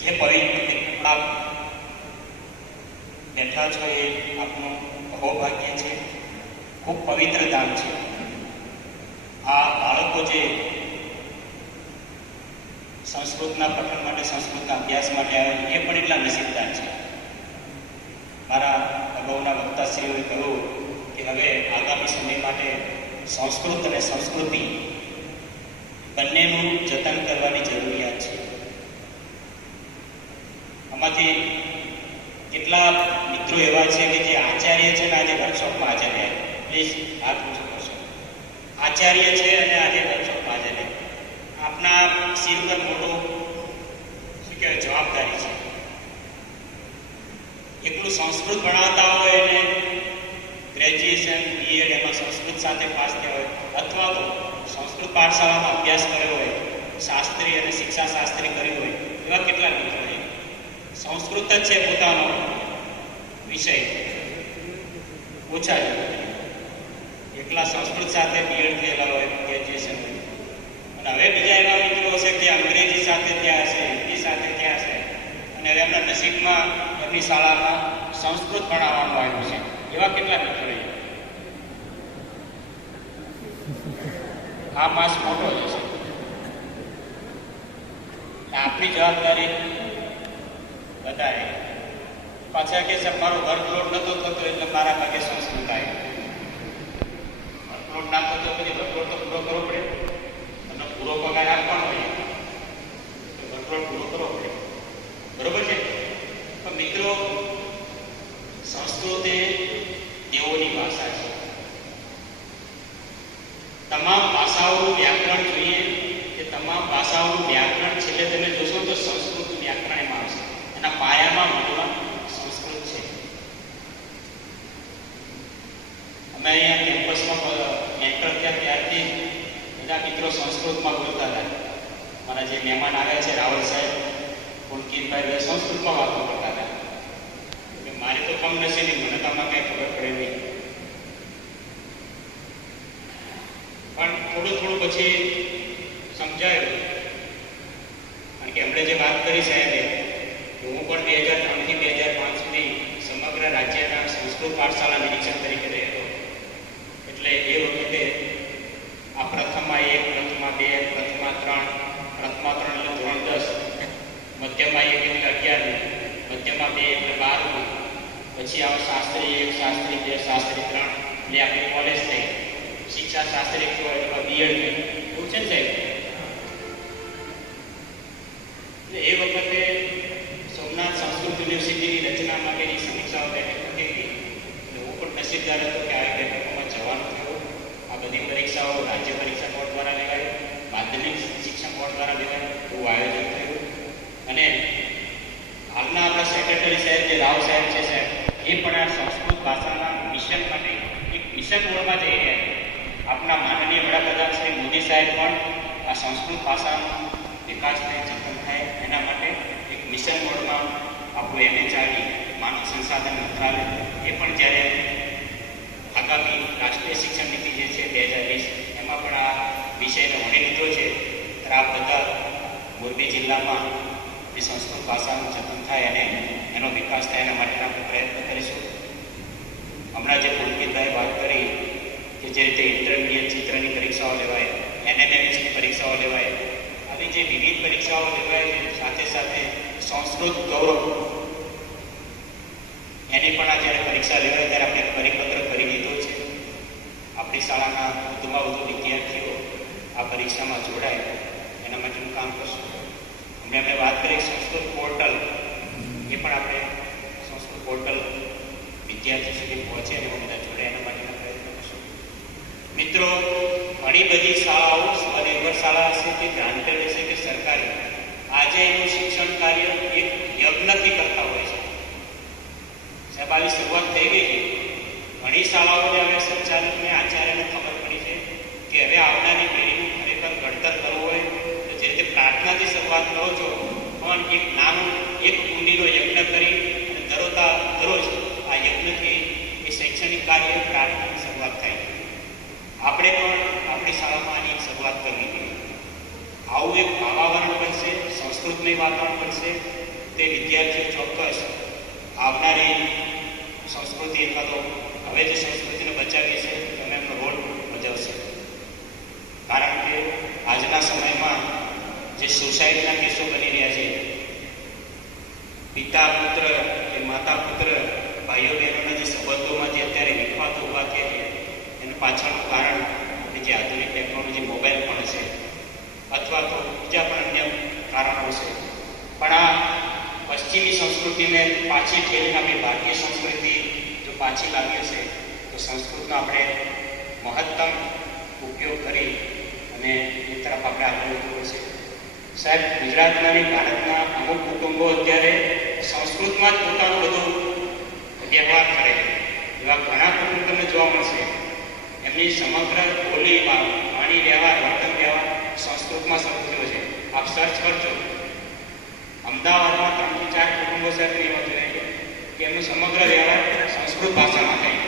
જે પવિત્ર આપ બેઠા છો એ આપનું અહોભાગ્ય છે, ખૂબ પવિત્ર ધામ છે. આ બાળકો જે સંસ્કૃતના પઠન માટે, સંસ્કૃતના અભ્યાસ માટે આવ્યા એ પણ એટલા નસીબદાર છે. મારા અગાઉના વક્તાશ્રીઓએ કહ્યું કે હવે આગામી સમય માટે સંસ્કૃત અને સંસ્કૃતિ બંનેનું જતન કરવાની જરૂરિયાત છે. આમાંથી કેટલા મિત્રો એવા છે કે જે આચાર્ય છે ને આજે વર્કશોપમાં હાજર રહ્યા? પ્લીઝ હાથ ઊંચો કરશો. આચાર્ય છે અને આજે વર્કશોપમાં હાજર રહ્યા. આપના સિર પર મોટો શું કહેવાય જવાબદારી છે. એકલું સંસ્કૃત ભણાવતા હોય અને ગ્રેજ્યુએશન, બીએડ એમાં સંસ્કૃત સાથે પાસ થયા હોય, અથવા તો સંસ્કૃત પાઠશાળામાં અભ્યાસ કર્યો હોય, શાસ્ત્રી અને શિક્ષા શાસ્ત્રી કર્યું હોય, એવા કેટલા મિત્રો છે. સંસ્કૃત જ છે પોતાનો વિષય, ઓછા છે. એકલા સંસ્કૃત સાથે બીએડ થયેલા હોય, ગ્રેજ્યુએશન હોય, અને હવે બીજા એવા મિત્રો છે કે અંગ્રેજી સાથે ત્યાં હશે, હિન્દી સાથે ત્યાં હશે, અને હવે એમના નસીબમાં એમની શાળામાં સંસ્કૃત ભણાવવાનું આવ્યું છે. એવા કેટલા મિત્રો છે. આ માસ મોટો જ છે. આપની જવાબદારી વધારે. પાછા કે સર મારો વર્કલોડ નહોતો થતો એટલે મારા ભાગે સંસ્કૃત આવ્યું. વર્કલોડ ના થતો પછી વર્કલોડ તો પૂરો કરવો પડે, અને પૂરો પગાર આપવાનો હોય તો વર્કલોડ પૂરો કરવો પડે. બરોબર છે? તો મિત્રો, સંસ્કૃત એ દેવોની ભાષા છે. તમામ ભાષાઓનું વ્યાકરણ જોઈએ કે તમામ ભાષાઓનું વ્યાકરણ છેલ્લે તમે જોશો તો સંસ્કૃતનું વ્યાકરણ એમાં આવશે. એના પાયામાં મૂળમાં સંસ્કૃત છે. અમે અહીંયા કેમ્પસમાં એન્ટર થયા ત્યારથી બધા મિત્રો સંસ્કૃતમાં બોલતા હતા. મારા જે મહેમાન આવ્યા છે રાવલ સાહેબ, પુલકિતભાઈ, સંસ્કૃતમાં વાતો કરતા હતા. મારી તો કમ નસીબી, મને તો આમાં કંઈ ખબર પડે નહીં. પણ થોડું પછી સમજાયું, કારણ કે એમણે જે વાત કરી સાહેબે, હું પણ 2003 થી 2005 સુધી સમગ્ર રાજ્યના સંસ્કૃત પાઠશાળા નિરીક્ષક તરીકે રહ્યો. એટલે એ વખતે આ પ્રથમમાં 1, પ્રથમમાં 2, પ્રથમમાં 3, પ્રથમમાં 3 એટલે ધોરણ 10, મધ્યમાં 1 એટલે 11, મધ્યમાં 2 એટલે 12, પછી આવે શાસ્ત્રી 1, શાસ્ત્રી 2, શાસ્ત્રી 3, એટલે આપણી કોલેજ થઈ. શિક્ષા શાસ્ત્રી એટલે બીએડ થઈ. એવું છે ને સાહેબ? એટલે એ વખતે સોમનાથ સંસ્કૃત યુનિવર્સિટીની રચના માટેની સમીક્ષાઓ બેઠક હતી. એટલે હું પણ નસીબદાર હતો કે આ બેઠકોમાં જવાનું થયું. આ બધી પરીક્ષાઓ રાજ્ય પરીક્ષા બોર્ડ દ્વારા લેવાય, માધ્યમિક શિક્ષણ બોર્ડ દ્વારા લેવાય, એવું આયોજન થયું. અને હાલના આપણા સેક્રેટરી સાહેબ જે રાવ સાહેબ છે સાહેબ, એ પણ આ સંસ્કૃત ભાષાના મિશન માટે એક મિશન મોડમાં જઈ રહ્યા છે. આપણા માનનીય વડાપ્રધાન શ્રી મોદી સાહેબ પણ આ સંસ્કૃત ભાષાનો વિકાસ થાય, જતન થાય એના માટે એક મિશન મોડમાં આપણું MHRD માનવ સંસાધન મંત્રાલય એ પણ જ્યારે આગામી રાષ્ટ્રીય શિક્ષણ નીતિ જે છે 2020 એમાં પણ આ વિષયને વણી લીધો છે. ત્યારે આ બધા મોરબી જિલ્લામાં જે સંસ્કૃત ભાષાનું જતન થાય અને એનો વિકાસ થાય એના માટેના આપણે પ્રયત્ન કરીશું. હમણાં જે પુલકિતભાઈ વાત કરી કે જે રીતે ઇન્ટરમીડિયેટ ચિત્રની પરીક્ષાઓ લેવાય, NNMSની પરીક્ષાઓ લેવાય, આવી જે વિવિધ પરીક્ષાઓ લેવાય છે, સાથે સાથે સંસ્કૃત ગૌરવ એની પણ આ જ્યારે પરીક્ષા લેવાય ત્યારે આપણે પરિપત્ર કરી દીધો છે. આપણી શાળાના વધુમાં વધુ વિદ્યાર્થીઓ આ પરીક્ષામાં જોડાય એના માટેનું કામ કરશું. અમે વાત કરી સંસ્કૃત પોર્ટલ, એ પણ આપણે સંસ્કૃત પોર્ટલ વિદ્યાર્થી સુધી પહોંચે અને બધા જોડાય એના માટેના પ્રયત્ન કરશું. મિત્રો, ઘણી બધી શાળાઓ સ્વનિર્ભર શાળા હશે કે ગ્રાન્ટેડ હશે કે સરકારી, આજે એનું શિક્ષણ કાર્ય એક યજ્ઞથી કરતા હોય છે. સાહેબ, આવી શરૂઆત થઈ ગઈ છે. ઘણી શાળાઓને હવે સંચાલકને આચાર્યને ખબર પડી છે કે હવે આવનારી પેઢીનું ખરેખર ઘડતર કરવું હોય તો જે રીતે પ્રાર્થનાથી શરૂઆત કરો છો, પણ એક નાનું એક કુંડીનો યજ્ઞ કરી અને દરરોજ આ યજ્ઞથી એ શૈક્ષણિક કાર્ય પ્રાર્થનાની શરૂઆત થાય છે. આપણે પણ આપણી શાળામાં આની એક શરૂઆત કરવી જોઈએ. આવું એક વાતાવરણ બનશે, સંસ્કૃતમય વાતાવરણ બનશે, તે વિદ્યાર્થીઓ ચોક્કસ આવનારી સંસ્કૃતિ અથવા તો હવે જે સંસ્કૃતિને બચાવીએ છીએ તમે એમનો રોલ ભજવશે. કારણ કે આજના સમયમાં જે સુસાઇડના કેસો બની રહ્યા છે, પિતા પુત્ર કે માતા પુત્ર, ભાઈઓ બહેનોના જે સંબંધોમાં જે અત્યારે વિખવાતો ઊભા થયા છે એનું પાછળનું કારણ આપણી જે આધુનિક ટેકનોલોજી મોબાઈલ પણ હશે અથવા તો બીજા પણ અન્ય કારણો છે. પણ આ પશ્ચિમી સંસ્કૃતિને પાછી ઠેલીને આપણી ભારતીય સંસ્કૃતિ જો પાછી લાવી હશે તો સંસ્કૃતનો આપણે મહત્તમ ઉપયોગ કરી અને એ તરફ આપણે આગળ વધવું હશે. સાહેબ, ગુજરાતના અને ભારતના અમુક કુટુંબો અત્યારે સંસ્કૃતમાં જ પોતાનું બધું વ્યવહાર કરે છે. એવા ઘણા કુટુંબ તમને જોવા મળશે, એમની સમગ્ર બોલી, વાણી, વ્યવહાર, વર્તન વ્યવહાર સંસ્કૃતમાં શરૂ થયો છે. આપ સર્ચ કરજો, અમદાવાદમાં 3 થી 4 કુટુંબો સાથે એવા જોયા છે કે એમનું સમગ્ર વ્યવહાર સંસ્કૃત ભાષામાં થાય.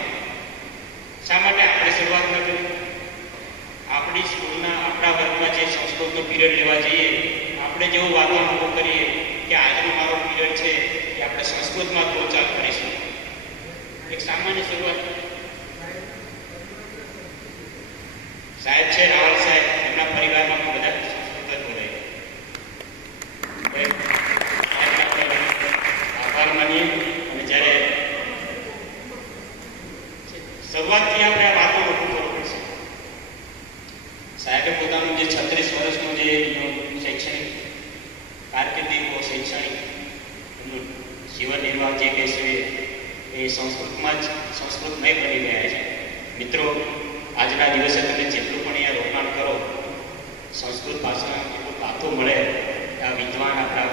શા માટે આપણે શરૂઆત ન કરી? આપણી સ્કૂલના આપણા વર્ગમાં જે સંસ્કૃતનો પીરિયડ લેવા જઈએ, આપણે જેવું વાતાવરણ ઊભું કરીએ કે આજનો મારો પીરિયડ છે કે આપણે સંસ્કૃતમાં જ બોલચાલ કરીશું. એક સામાન્ય શરૂઆત. સાહેબ છે રાવલ સાહેબ, એમના પરિવારમાં પણ બધા સંસ્કૃત જ બોલે. આભાર માનીએ. અને જ્યારે શરૂઆતથી આપણે આ વાતો ઊભું કરવું પડશે. સાહેબે પોતાનું જે 36 વર્ષનું જે શૈક્ષણિક કારકિર્દી, શૈક્ષણિક જીવન નિર્વાહ જે કહેશે એ સંસ્કૃતમાં જ સંસ્કૃતમય બની રહ્યા છે. મિત્રો, આજના દિવસે તમે જેટલું પણ અહીંયા રોકાણ કરો, સંસ્કૃત ભાષામાં જેટલું પાથું મળે આ વિદ્વાન આપણા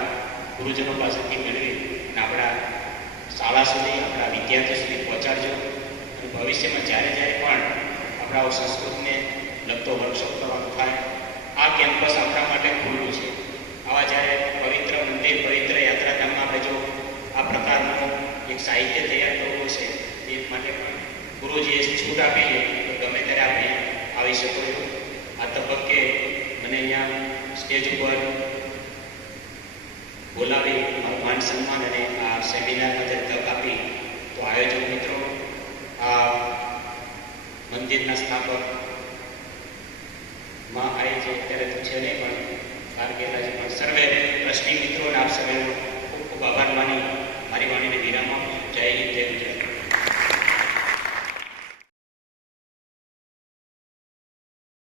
ગુરુજનો પાસેથી મેળવી અને આપણા શાળા સુધી, આપણા વિદ્યાર્થીઓ સુધી પહોંચાડજો. અને ભવિષ્યમાં જ્યારે પણ આપણા સંસ્કૃતને લગતો વર્કશોપ કરવાનો થાય, આ કેમ્પસ આપણા માટે ખુલ્લું છે. આવા જ્યારે પવિત્ર મંદિર, પવિત્ર યાત્રાધામમાં આપણે જો આ પ્રકારનું એક સાહિત્ય તૈયાર કરવું છે, એ માટે પણ ગુરુજીએ છૂટ આપી છે તો ગમે ત્યારે આપણે આવી શકો છો. આ તબક્કે મને અહીંયા સ્ટેજ ઉપર બોલાવી મારું માન સન્માન અને આ સેમિનારમાં જે તક આપી, તો આયોજક મિત્રો, આ મંદિરના સ્થાપક માં આવી છે ત્યારે તો છે નહીં પણ બહાર ગયેલા છે, પણ સર્વે ટ્રસ્ટી મિત્રો અને આપ સર્વેનો ખૂબ ખૂબ આભાર માની મારી વાણીને વિરામ આપું. જય હિન્દ, જય ગુજરાત.